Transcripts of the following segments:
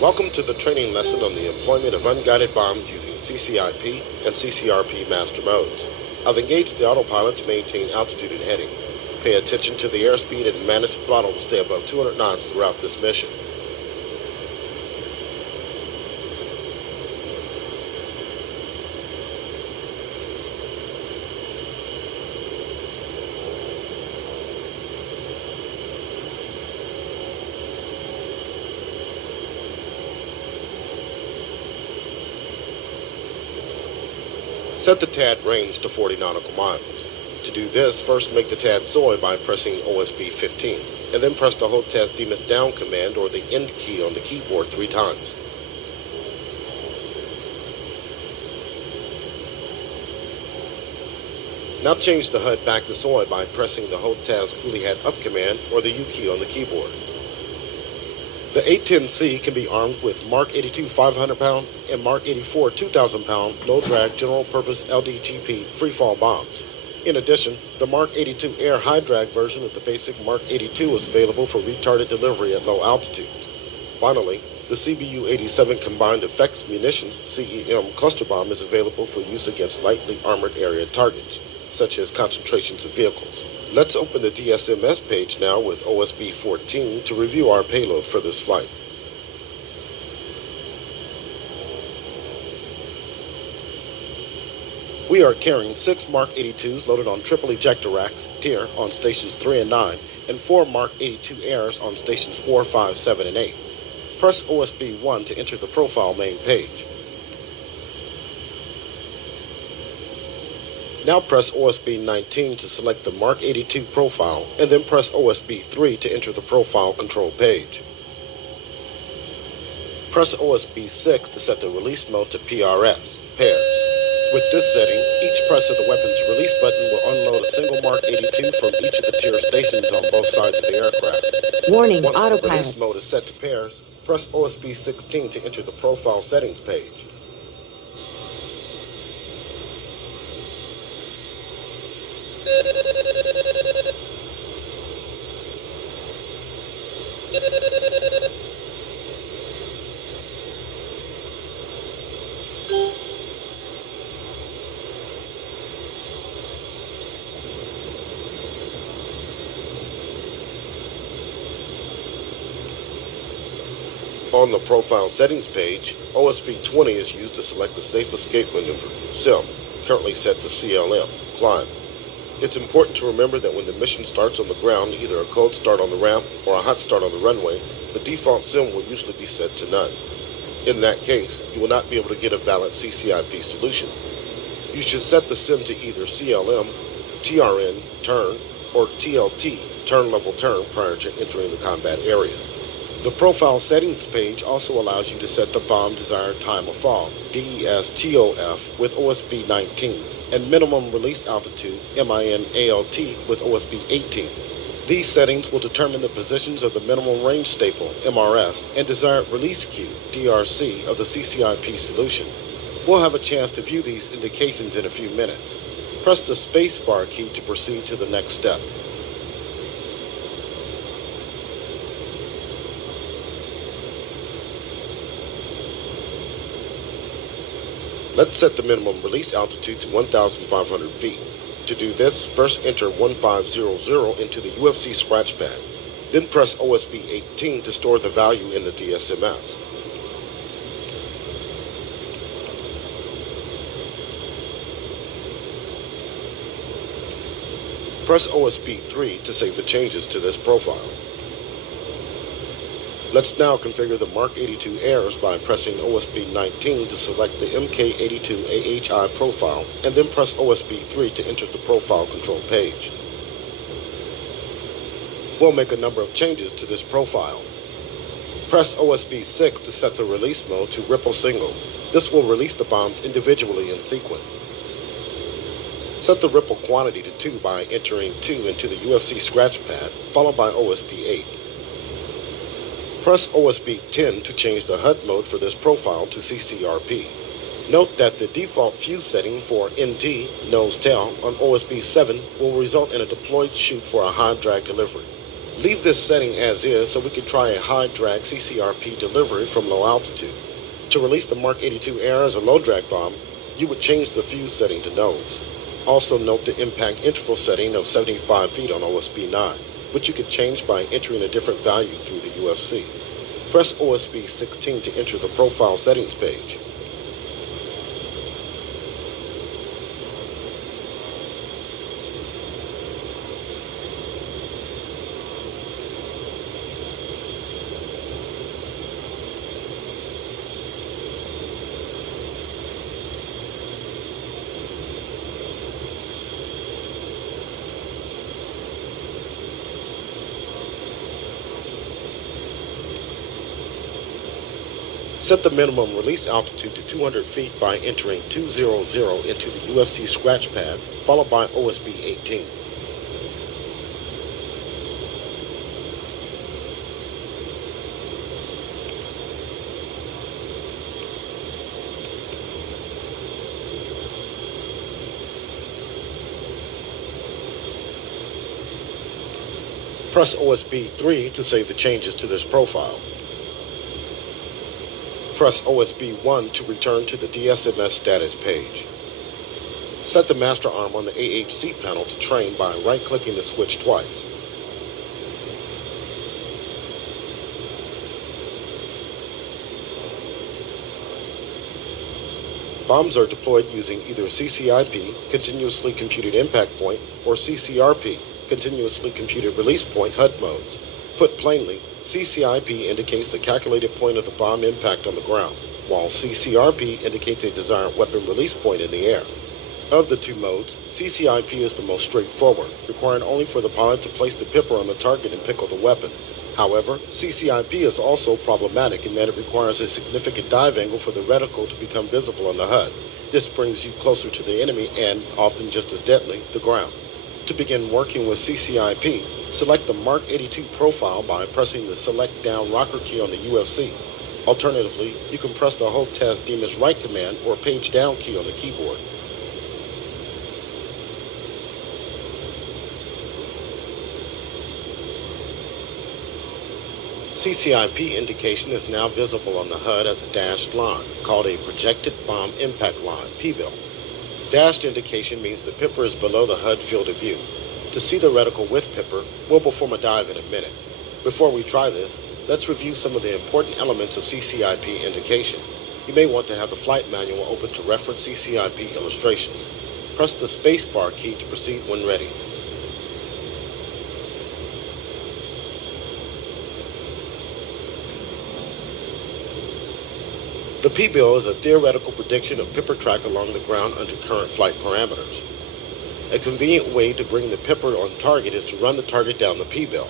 Welcome to the training lesson on the employment of unguided bombs using CCIP and CCRP master modes. I've engaged the autopilot to maintain altitude and heading. Pay attention to the airspeed and manage the throttle to stay above 200 knots throughout this mission. Set the TAD range to 40 nautical miles. To do this, first make the TAD Zoe by pressing OSB 15, and then press the Hold TAS Demus Down command or the End key on the keyboard 3 times. Now change the HUD back to Zoe by pressing the Hold TAS Coolie Hat Up command or the U key on the keyboard. The 810C can be armed with Mark 82 500 pound and Mark 84 2,000 pound low drag general purpose LDGP freefall bombs. In addition, the Mark 82 air high drag version of the basic Mark 82 is available for retarded delivery at low altitudes. Finally, the CBU 87 Combined Effects Munitions CEM cluster bomb is available for use against lightly armored area targets, such as concentrations of vehicles. Let's open the DSMS page now with OSB 14 to review our payload for this flight. We are carrying 6 Mark 82s loaded on triple ejector racks, tier, on stations 3 and 9, and 4 Mark 82 airs on stations 4, 5, 7, and 8. Press OSB 1 to enter the profile main page. Now press OSB 19 to select the Mark 82 profile, and then press OSB 3 to enter the profile control page. Press OSB 6 to set the release mode to PRS, pairs. With this setting, each press of the weapon's release button will unload a single Mark 82 from each of the tier stations on both sides of the aircraft. Warning, Once autopilot. the release mode is set to pairs, press OSB 16 to enter the profile settings page. On the Profile Settings page, OSB 20 is used to select the Safe Escape Maneuver, SIM, currently set to CLM, Climb. It's important to remember that when the mission starts on the ground, either a cold start on the ramp or a hot start on the runway, the default SIM will usually be set to none. In that case, you will not be able to get a valid CCIP solution. You should set the SIM to either CLM, TRN, Turn, or TLT, Turn Level Turn, prior to entering the combat area. The Profile Settings page also allows you to set the bomb desired time of fall, DES-TOF, with OSB 19, and minimum release altitude, MIN-ALT, with OSB 18. These settings will determine the positions of the minimum range staple, MRS, and desired release cue, DRC, of the CCIP solution. We'll have a chance to view these indications in a few minutes. Press the spacebar key to proceed to the next step. Let's set the minimum release altitude to 1,500 feet. To do this, first enter 1500 into the UFC scratch pad. Then press OSB 18 to store the value in the DSMS. Press OSB 3 to save the changes to this profile. Let's now configure the Mark 82 airs by pressing OSB 19 to select the MK82 AHI profile, and then press OSB 3 to enter the profile control page. We'll make a number of changes to this profile. Press OSB 6 to set the release mode to Ripple Single. This will release the bombs individually in sequence. Set the ripple quantity to 2 by entering 2 into the UFC scratch pad, followed by OSB 8. Press OSB 10 to change the HUD mode for this profile to CCRP. Note that the default fuse setting for NT, nose tail, on OSB 7 will result in a deployed chute for a high drag delivery. Leave this setting as is so we can try a high drag CCRP delivery from low altitude. To release the Mark 82 air as a low drag bomb, you would change the fuse setting to nose. Also note the impact interval setting of 75 feet on OSB 9, which you could change by entering a different value through the UFC. Press OSB 16 to enter the profile settings page. Set the minimum release altitude to 200 feet by entering 200 into the UFC scratch pad, followed by OSB 18. Press OSB 3 to save the changes to this profile. Press OSB 1 to return to the DSMS status page. Set the master arm on the AHC panel to train by right-clicking the switch twice. Bombs are deployed using either CCIP, Continuously Computed Impact Point, or CCRP, Continuously Computed Release Point HUD modes. Put plainly, CCIP indicates the calculated point of the bomb impact on the ground, while CCRP indicates a desired weapon release point in the air. Of the two modes, CCIP is the most straightforward, requiring only for the pilot to place the pipper on the target and pickle the weapon. However, CCIP is also problematic in that it requires a significant dive angle for the reticle to become visible on the HUD. This brings you closer to the enemy and, often just as deadly, the ground. To begin working with CCIP, select the Mark 82 profile by pressing the Select Down rocker key on the UFC. Alternatively, you can press the Hold Task Demus right command or Page Down key on the keyboard. CCIP indication is now visible on the HUD as a dashed line, called a Projected Bomb Impact Line, PBIL. Dashed indication means the pipper is below the HUD field of view. To see the reticle with pipper, we'll perform a dive in a minute. Before we try this, let's review some of the important elements of CCIP indication. You may want to have the flight manual open to reference CCIP illustrations. Press the spacebar key to proceed when ready. The PBIL is a theoretical prediction of pipper track along the ground under current flight parameters. A convenient way to bring the pipper on target is to run the target down the PBIL.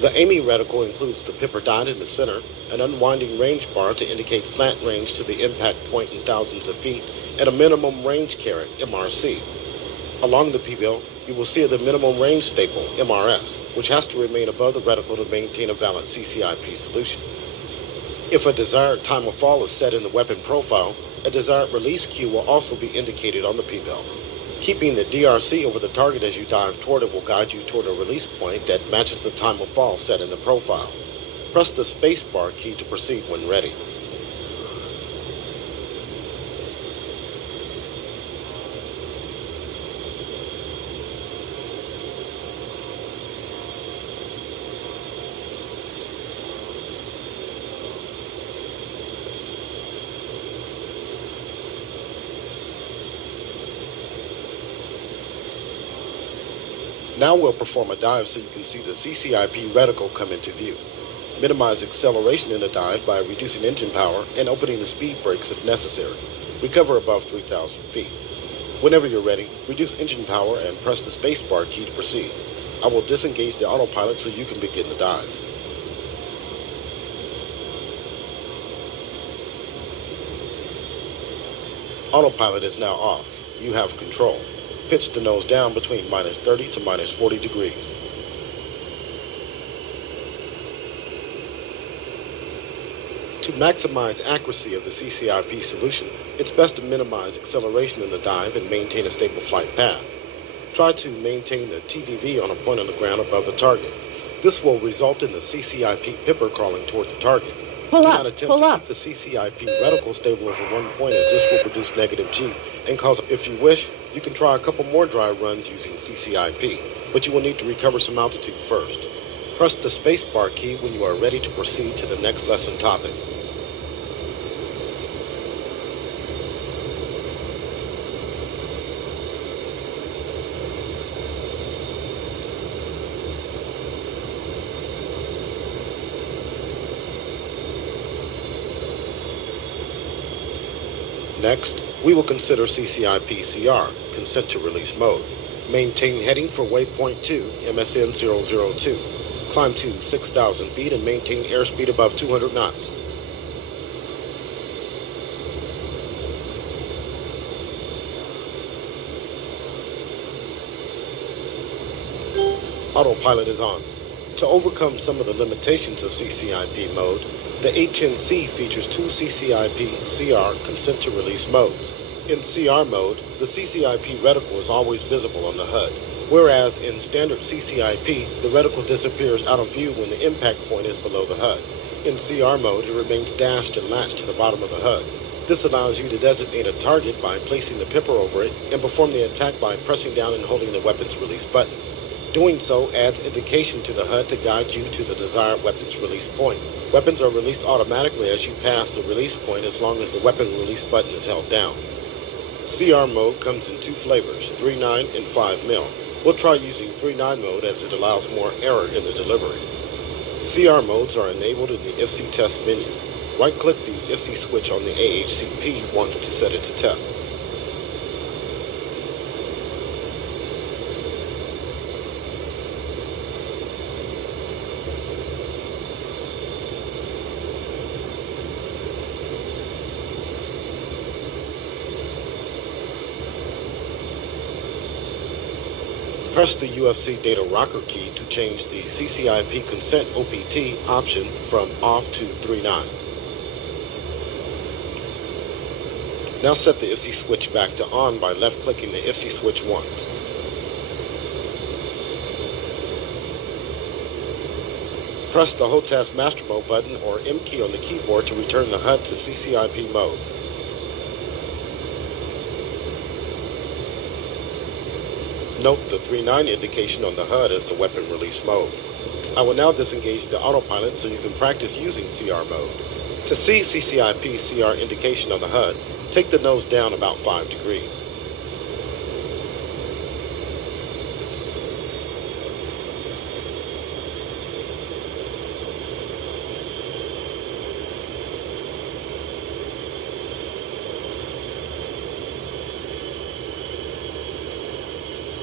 The aiming reticle includes the pipper dot in the center, an unwinding range bar to indicate slant range to the impact point in thousands of feet, and a minimum range caret, MRC. Along the PBIL, you will see the minimum range staple, MRS, which has to remain above the reticle to maintain a valid CCIP solution. If a desired time of fall is set in the weapon profile, a desired release cue will also be indicated on the PBIL. Keeping the DRC over the target as you dive toward it will guide you toward a release point that matches the time of fall set in the profile. Press the spacebar key to proceed when ready. Now we'll perform a dive so you can see the CCIP reticle come into view. Minimize acceleration in the dive by reducing engine power and opening the speed brakes if necessary. Recover above 3,000 feet. Whenever you're ready, reduce engine power and press the spacebar key to proceed. I will disengage the autopilot so you can begin the dive. Autopilot is now off. You have control. Pitch the nose down between minus 30 to minus 40 degrees. To maximize accuracy of the CCIP solution, it's best to minimize acceleration in the dive and maintain a stable flight path. Try to maintain the TVV on a point on the ground above the target. This will result in the CCIP pipper crawling toward the target. Pull Do up, not attempt pull to up. keep the CCIP reticle stable over one point, as this will produce negative G and cause. If you wish, you can try a couple more dry runs using CCIP, but you will need to recover some altitude first. Press the spacebar key when you are ready to proceed to the next lesson topic. Next, we will consider CCIP-CR, Consent to Release Mode. Maintain heading for waypoint 2, MSN 002. Climb to 6,000 feet and maintain airspeed above 200 knots. Autopilot is on. To overcome some of the limitations of CCIP mode, the A10C features two CCIP-CR consent to release modes. In CR mode, the CCIP reticle is always visible on the HUD, whereas in standard CCIP, the reticle disappears out of view when the impact point is below the HUD. In CR mode, it remains dashed and latched to the bottom of the HUD. This allows you to designate a target by placing the pipper over it and perform the attack by pressing down and holding the weapons release button. Doing so adds indication to the HUD to guide you to the desired weapons release point. Weapons are released automatically as you pass the release point as long as the weapon release button is held down. CR mode comes in two flavors, 3.9 and 5mm. We'll try using 3.9 mode as it allows more error in the delivery. CR modes are enabled in the FC test menu. Right-click the FC switch on the AHCP once to set it to test. Press the UFC data rocker key to change the CCIP consent OPT option from off to 3.9. Now set the IFC switch back to on by left-clicking the IFC switch once. Press the HOTAS Master Mode button or M key on the keyboard to return the HUD to CCIP mode. Note the 3.9 indication on the HUD as the weapon release mode. I will now disengage the autopilot so you can practice using CR mode. To see CCIP CR indication on the HUD, take the nose down about 5 degrees.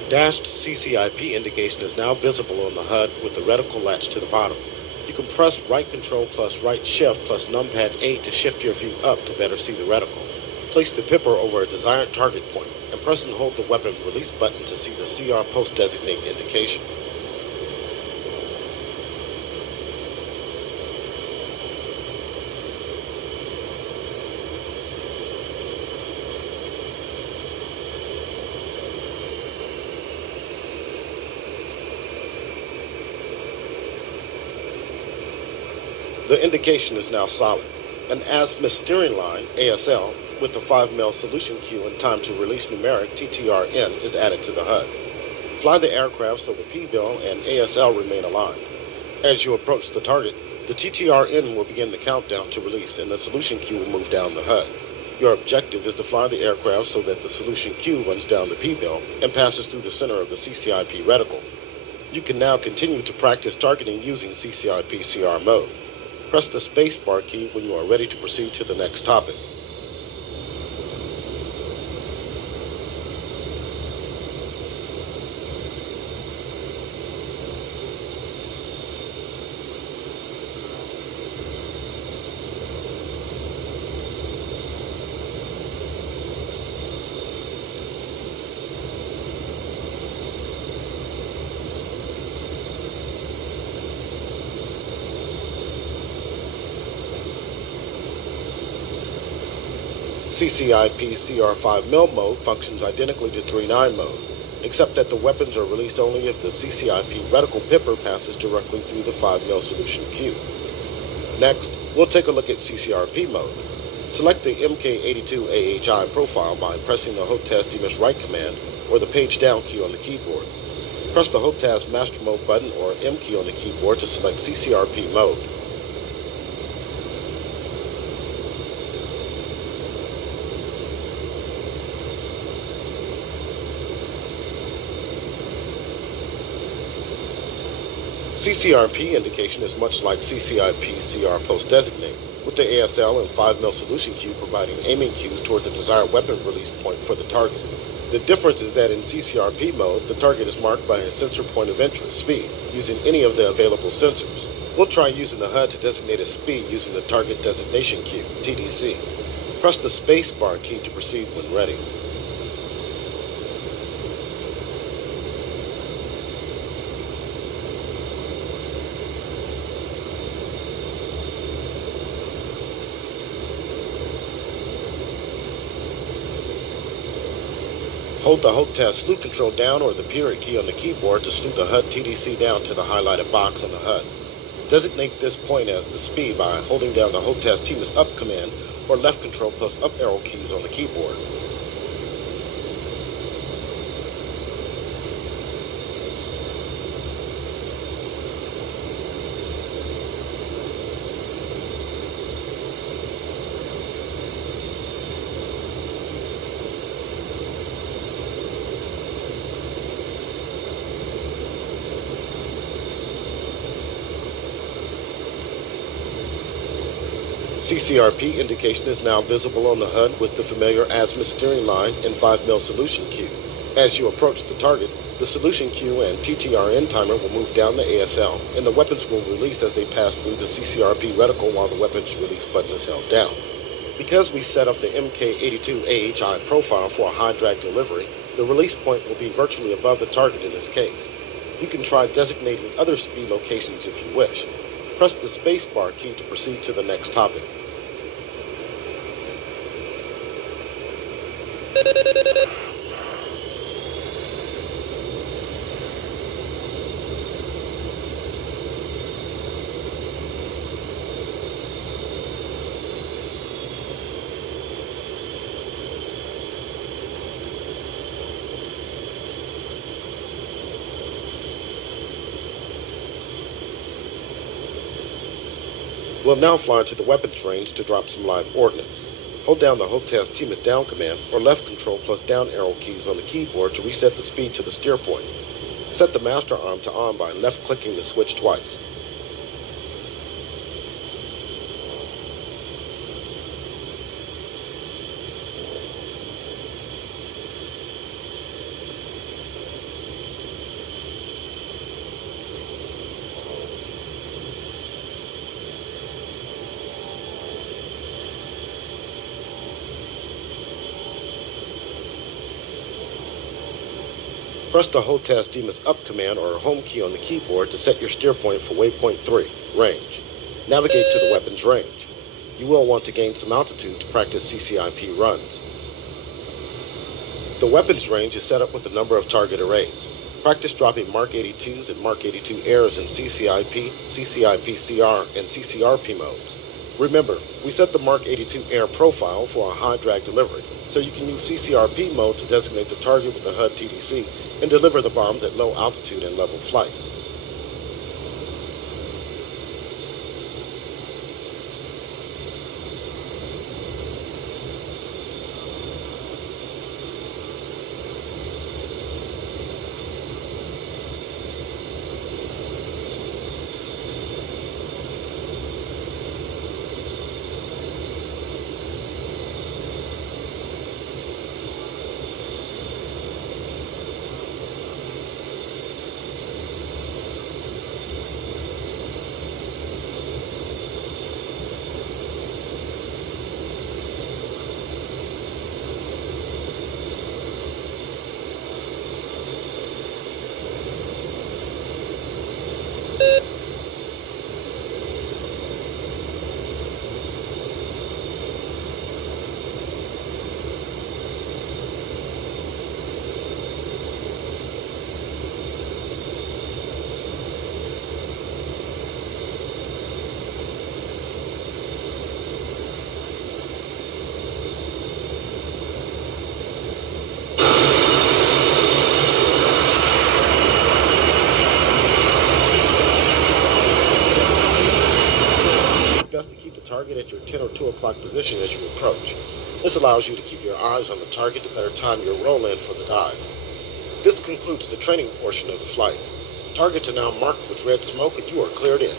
Dashed CCIP indication is now visible on the HUD with the reticle latch to the bottom. You can press right control plus right shift plus numpad 8 to shift your view up to better see the reticle. Place the pipper over a desired target point and press and hold the weapon release button to see the CR post designate indication. The indication is now solid. An azimuth steering line, ASL, with the 5mm solution queue and time to release numeric TTRN is added to the HUD. Fly the aircraft so the P-bill and ASL remain aligned. As you approach the target, the TTRN will begin the countdown to release and the solution queue will move down the HUD. Your objective is to fly the aircraft so that the solution queue runs down the P-bill and passes through the center of the CCIP reticle. You can now continue to practice targeting using CCIP CR mode. Press the spacebar key when you are ready to proceed to the next topic. CCIP CR5mm mode functions identically to 3.9 mode. except that the weapons are released only if the CCIP reticle pipper passes directly through the 5mm solution queue. Next, we'll take a look at CCRP mode. Select the MK82AHI profile by pressing the HOTAS DMIS right command or the page down key on the keyboard. Press the HOTAS Master Mode button or M key on the keyboard to select CCRP mode. CCRP indication is much like CCIP CR post designate, with the ASL and 5mm solution queue providing aiming cues toward the desired weapon release point for the target. The difference is that in CCRP mode, the target is marked by a sensor point of interest, speed, using any of the available sensors. We'll try using the HUD to designate a speed using the target designation queue, TDC. Press the spacebar key to proceed when ready. Hold the HOTAS slew control down or the period key on the keyboard to slew the HUD TDC down to the highlighted box on the HUD. Designate this point as the speed by holding down the HOTAS TMIS up command or left control plus up arrow keys on the keyboard. CCRP indication is now visible on the HUD with the familiar azimuth steering line and 5mm solution queue. As you approach the target, the solution queue and TTRN timer will move down the ASL, and the weapons will release as they pass through the CCRP reticle while the weapons release button is held down. Because we set up the MK82AHI profile for a high drag delivery, the release point will be virtually above the target in this case. You can try designating other speed locations if you wish. Press the spacebar key to proceed to the next topic. We'll now fly to the weapons range to drop some live ordnance. Hold down the HOTAS TMIS down command or left control plus down arrow keys on the keyboard to reset the speed to the steer point. Set the master arm to on by left clicking the switch twice. Press the HOTAS DMIS up command or home key on the keyboard to set your steer point for waypoint 3, range. Navigate to the weapons range. You will want to gain some altitude to practice CCIP runs. The weapons range is set up with a number of target arrays. Practice dropping Mark 82s and Mark 82 airs in CCIP, CCIP-CR, and CCRP modes. Remember, we set the Mark 82 air profile for a high drag delivery, so you can use CCRP mode to designate the target with the HUD TDC and deliver the bombs at low altitude and level flight. your 10 or 2 o'clock position as you approach. This allows you to keep your eyes on the target to better time your roll-in for the dive. This concludes the training portion of the flight. Targets are now marked with red smoke and you are cleared in.